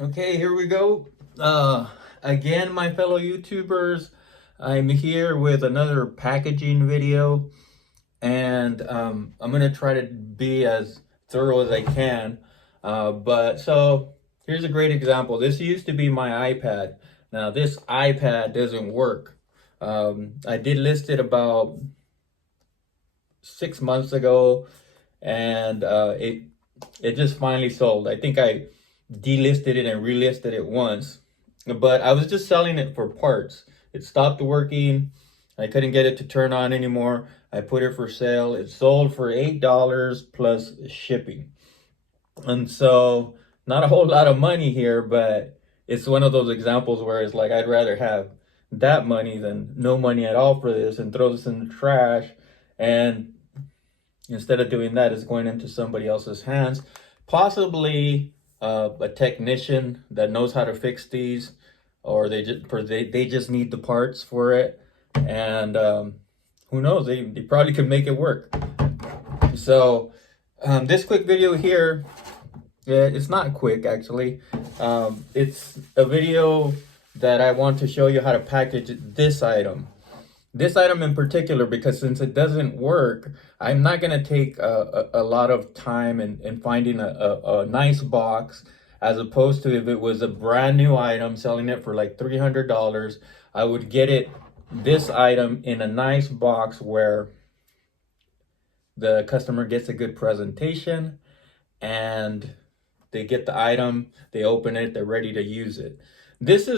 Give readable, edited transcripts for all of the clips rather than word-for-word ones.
Okay, here we go. Again, my fellow YouTubers, I'm here with another packaging video, and I'm gonna try to be as thorough as I can. So here's a great example. This used to be my iPad. Now this iPad doesn't work. I did list it about 6 months ago, and it just finally sold. I think I delisted it and relisted it once, but I was just selling it for parts. It stopped working. I couldn't get it to turn on anymore. I put it for sale. It sold for $8 plus shipping. And so, not a whole lot of money here, but it's one of those examples where it's like I'd rather have that money than no money at all for this and throw this in the trash. And instead of doing that, it's going into somebody else's hands, possibly a technician that knows how to fix these, or they just need the parts for it, and who knows, they probably could make it work. So this quick video here, it's not quick actually. It's a video that I want to show you how to package this item. This item in particular, because since it doesn't work, I'm not going to take a lot of time in finding a nice box, as opposed to if it was a brand new item selling it for like $300. I would get this item in a nice box where the customer gets a good presentation and they get the item, they open it, they're ready to use it. This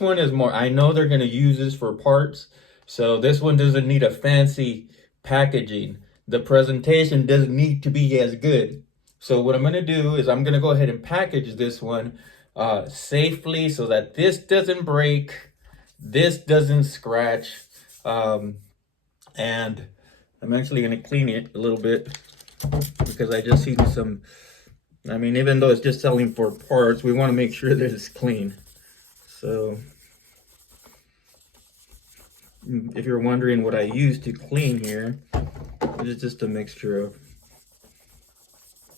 one is more, I know they're going to use this for parts, so this one doesn't need a fancy packaging. The presentation doesn't need to be as good. So what I'm going to do is I'm going to go ahead and package this one safely so that this doesn't break, this doesn't scratch, and I'm actually going to clean it a little bit because I just seen some, I mean, even though it's just selling for parts, we want to make sure that it's clean. So if you're wondering what I use to clean here, it's just a mixture of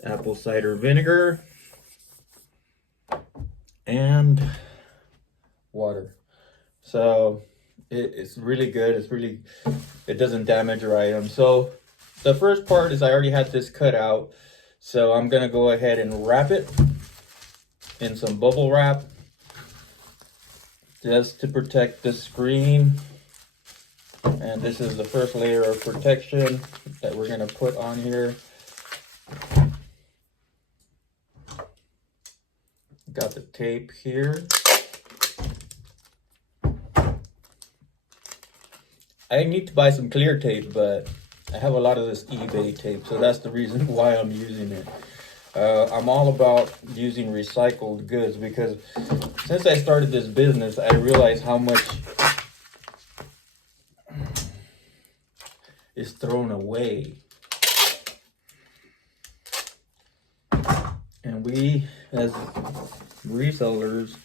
apple cider vinegar and water. So it's really good. It doesn't damage your item. So the first part is I already had this cut out. So I'm gonna go ahead and wrap it in some bubble wrap just to protect the screen. And this is the first layer of protection that we're gonna put on here. Got the tape here. I need to buy some clear tape, but I have a lot of this eBay tape, so that's the reason why I'm using it. I'm all about using recycled goods because since I started this business, I realized how much is thrown away. And we, as resellers,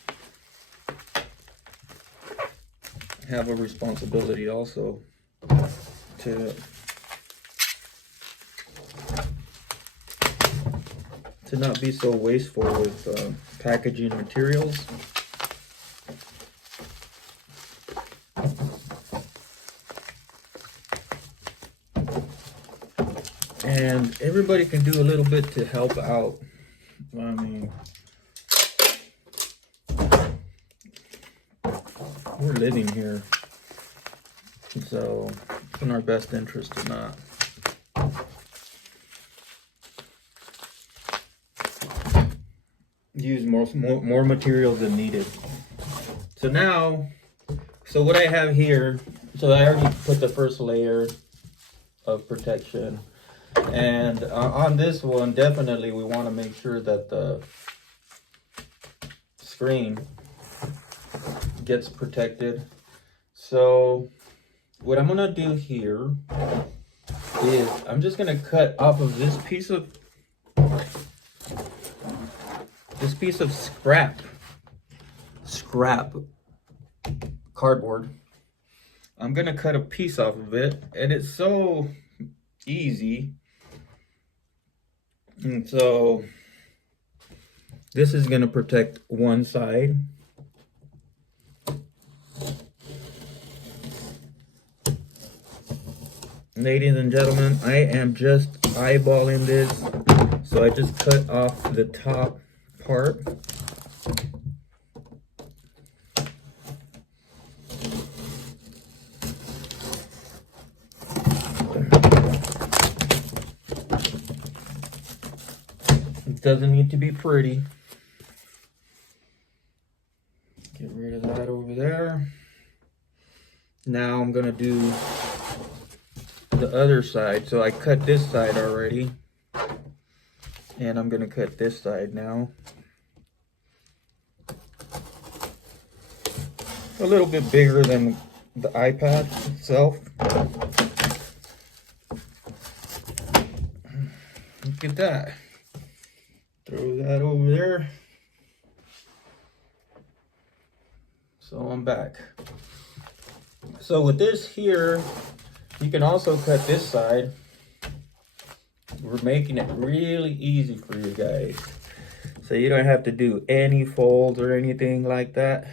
have a responsibility also to not be so wasteful with packaging materials. And everybody can do a little bit to help out. I mean, we're living here, so it's in our best interest to not use more material than needed. So what I have here, so I already put the first layer of protection, and on this one, definitely we want to make sure that the screen gets protected. So what I'm gonna do here is I'm just gonna cut off of this piece of scrap cardboard. I'm gonna cut a piece off of it, and it's so easy. And so This is going to protect one side. Ladies and gentlemen, I am just eyeballing this. So I just cut off the top part. It doesn't need to be pretty. Get rid of that over there. Now I'm gonna do the other side. So I cut this side already. And I'm gonna cut this side now. A little bit bigger than the iPad itself. Look at that. Throw that over there. So I'm back. So with this here, you can also cut this side. We're making it really easy for you guys. So you don't have to do any folds or anything like that.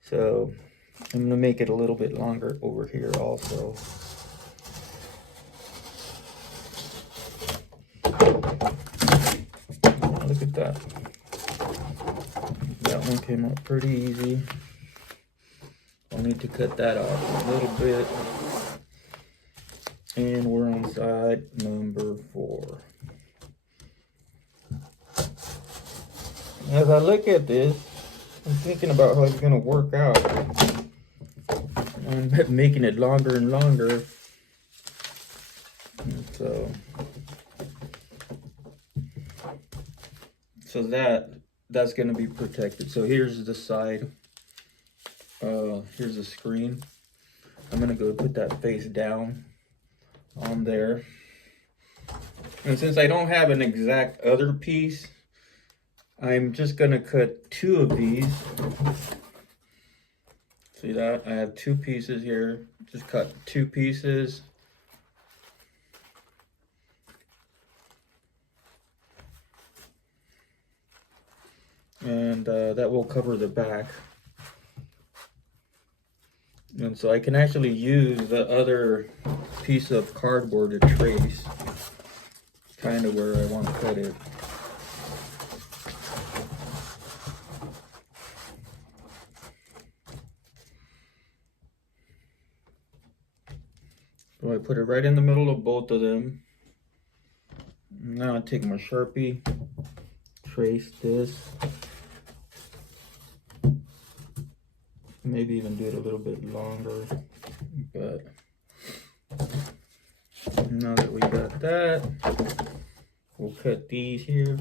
So I'm gonna make it a little bit longer over here also. Oh, look at that. That one came up pretty easy. I'll need to cut that off a little bit. And we're on side number 4. As I look at this, I'm thinking about how it's gonna work out. I'm making it longer and longer. And so that's gonna be protected. So here's the side. Here's the screen. I'm gonna go put that face down on there. And since I don't have an exact other piece, I'm just gonna cut 2 of these. See that? I have 2 pieces here. Just cut 2 pieces. And that will cover the back. And so I can actually use the other piece of cardboard to trace kind of where I want to cut it. So I put it right in the middle of both of them. Now I take my Sharpie, trace this. Maybe even do it a little bit longer, but now that we got that, we'll cut these here.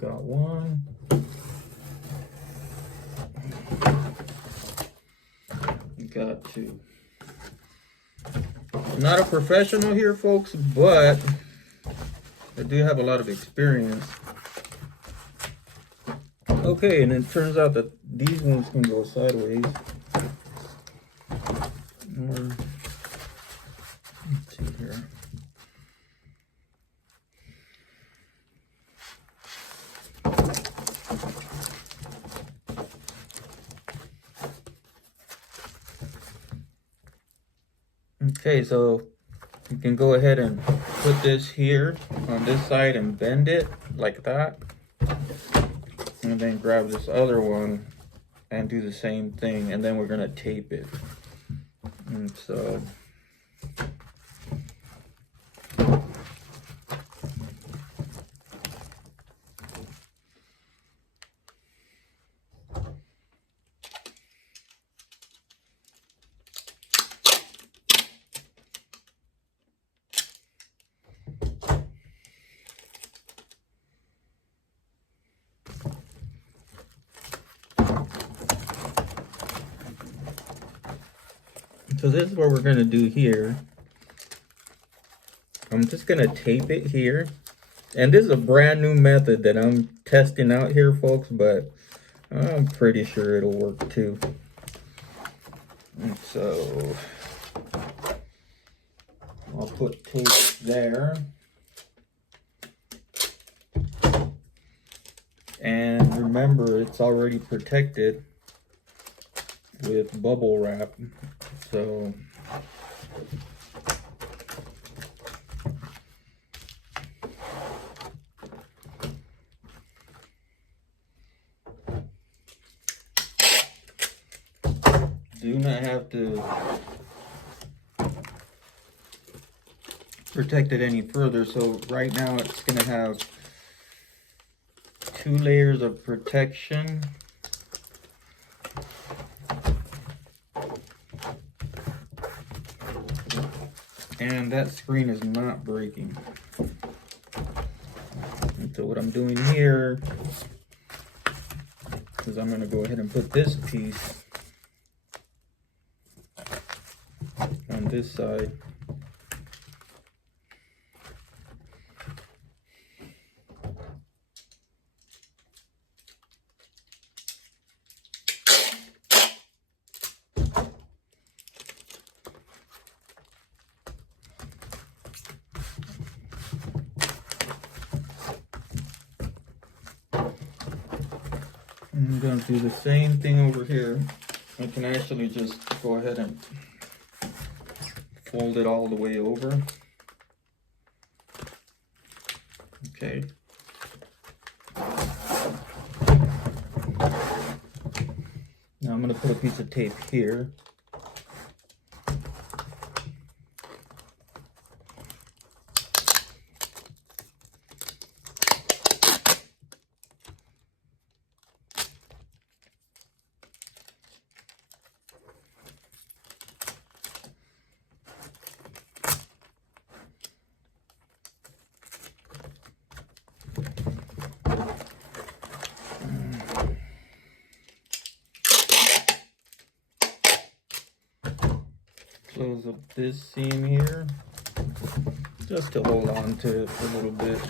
Got 1. Got 2. I'm not a professional here, folks, but I do have a lot of experience. Okay, and it turns out that these ones can go sideways. Let's see here. Okay, so you can go ahead and put this here on this side and bend it like that. And then grab this other one and do the same thing, and then we're gonna tape it. And so this is what we're gonna do here. I'm just gonna tape it here. And this is a brand new method that I'm testing out here, folks, but I'm pretty sure it'll work too. And so I'll put tape there. And remember, it's already protected with bubble wrap. So do not have to protect it any further. So right now it's going to have 2 layers of protection. And that screen is not breaking. And so what I'm doing here is I'm going to go ahead and put this piece on this side. I'm going to do the same thing over here. I can actually just go ahead and fold it all the way over. Okay. Now I'm going to put a piece of tape here. Close up this seam here, just to hold on to it for a little bit.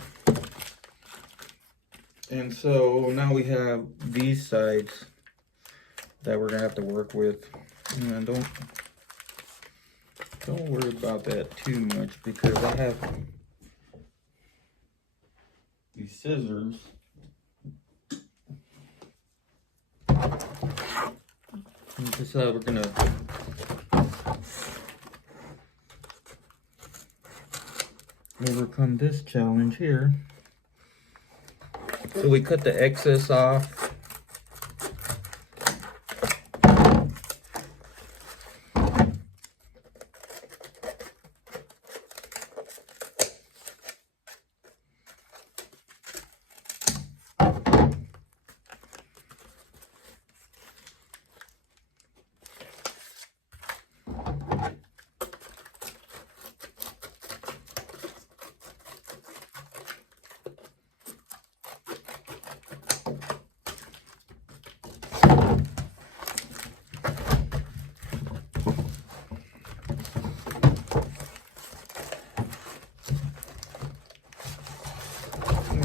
And so now we have these sides that we're gonna have to work with. And don't worry about that too much, because I have these scissors. And this is how we're gonna overcome this challenge here. So we cut the excess off.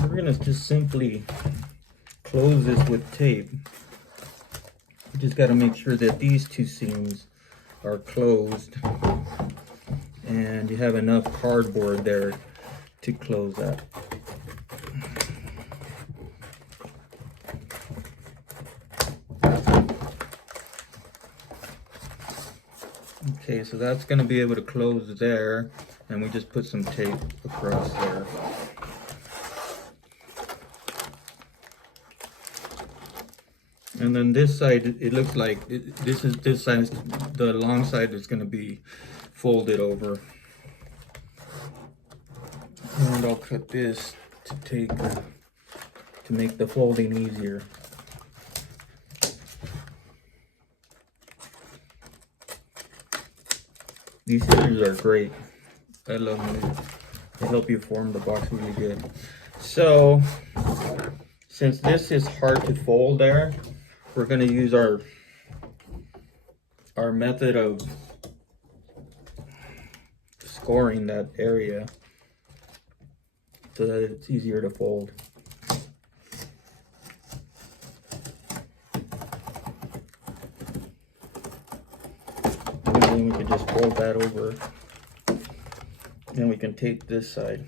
We're gonna just simply close this with tape. You just gotta make sure that these 2 seams are closed and you have enough cardboard there to close that. Okay, so that's gonna be able to close there, and we just put some tape across there. And then this side, it looks like this side, the long side is going to be folded over. And I'll cut this to make the folding easier. These scissors are great. I love them. They help you form the box really good. So, since this is hard to fold there, we're going to use our method of scoring that area so that it's easier to fold. And then we can just fold that over. Then we can tape this side.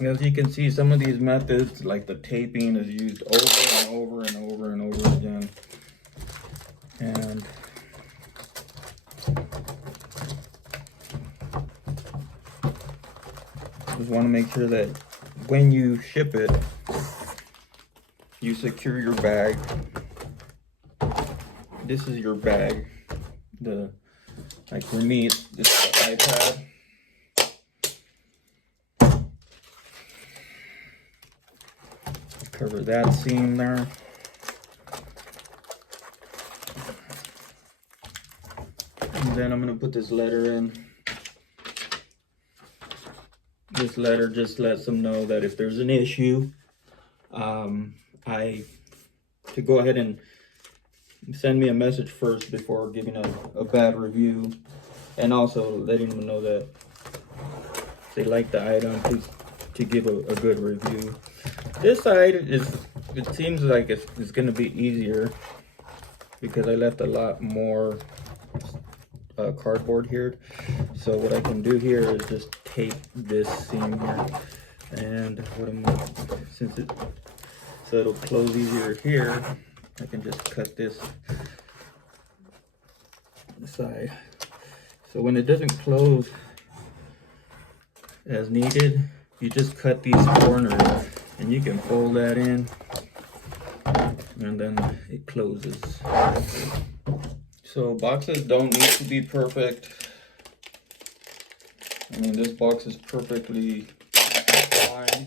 As you can see, some of these methods, like the taping, is used over and over and over and over again. And just want to make sure that when you ship it, you secure your bag. This is your bag. Like for me, it's the iPad. Cover that seam there. And then I'm going to put this letter in. This letter just lets them know that if there's an issue, to go ahead and send me a message first before giving a bad review, and also letting them know that if they like the item, please to give a good review. This side it seems like it's going to be easier because I left a lot more cardboard here. So what I can do here is just tape this seam here, and so it'll close easier here. I can just cut this side. So when it doesn't close as needed, you just cut these corners and you can fold that in, and then it closes. So boxes don't need to be perfect. I mean, this box is perfectly fine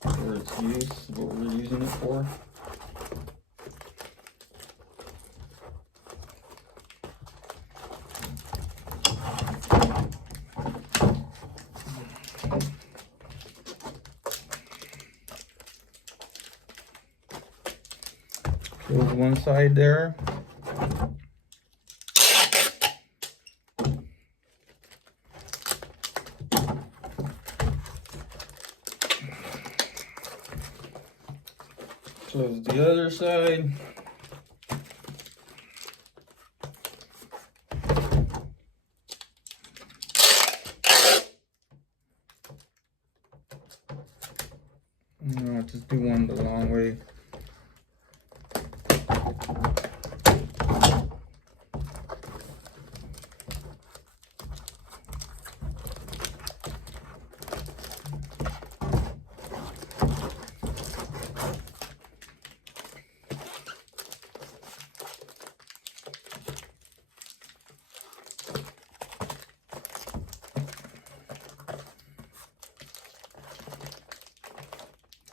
for its use, what we're using it for. Close one side there. Close the other side. No, just do one the long way.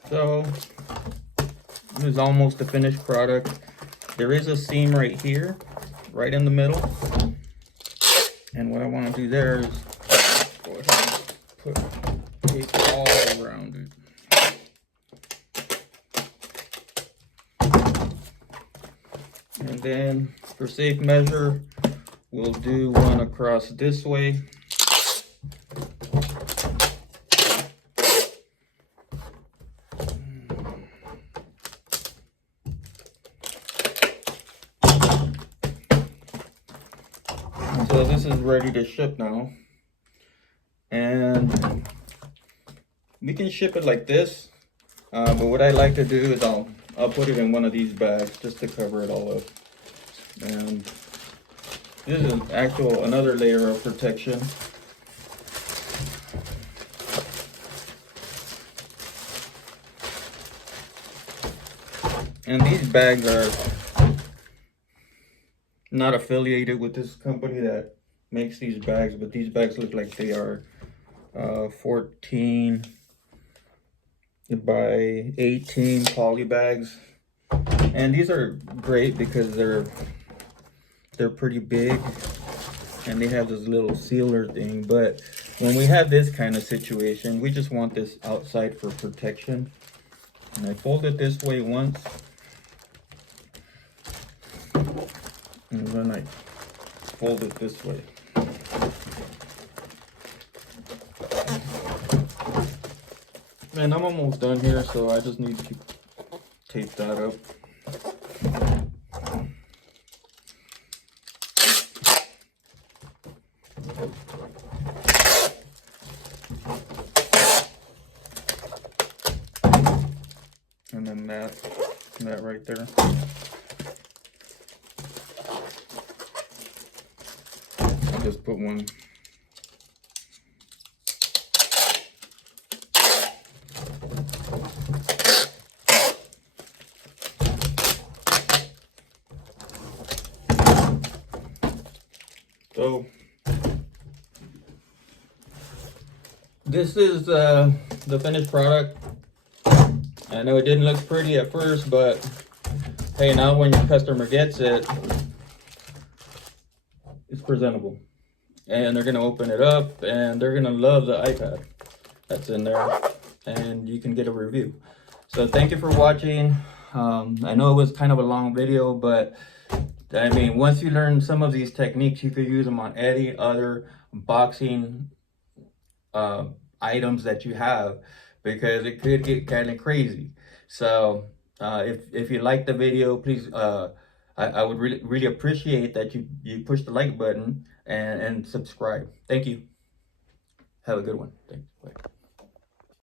So this is almost a finished product. There is a seam right here, right in the middle. And what I want to do there is go ahead and put tape all around it. And then for safe measure, we'll do one across this way. So this is ready to ship now, and we can ship it like this, but what I like to do is I'll put it in one of these bags just to cover it all up. And this is another layer of protection. And these bags are not affiliated with this company that makes these bags, but these bags look like they are 14 by 18 poly bags. And these are great because they're pretty big and they have this little sealer thing. But when we have this kind of situation, we just want this outside for protection. And I fold it this way once, and then I fold it this way. And I'm almost done here, so I just need to tape that up. And then that right there. I just put one. So this is the finished product. I know it didn't look pretty at first, but hey, now when your customer gets it, it's presentable. And they're gonna open it up and they're gonna love the iPad that's in there, and you can get a review. So thank you for watching. I know it was kind of a long video, but I mean, once you learn some of these techniques, you could use them on any other boxing items that you have, because it could get kind of crazy. So if you like the video, please, I would really appreciate that you push the like button and subscribe. Thank you. Have a good one. Thanks. Bye.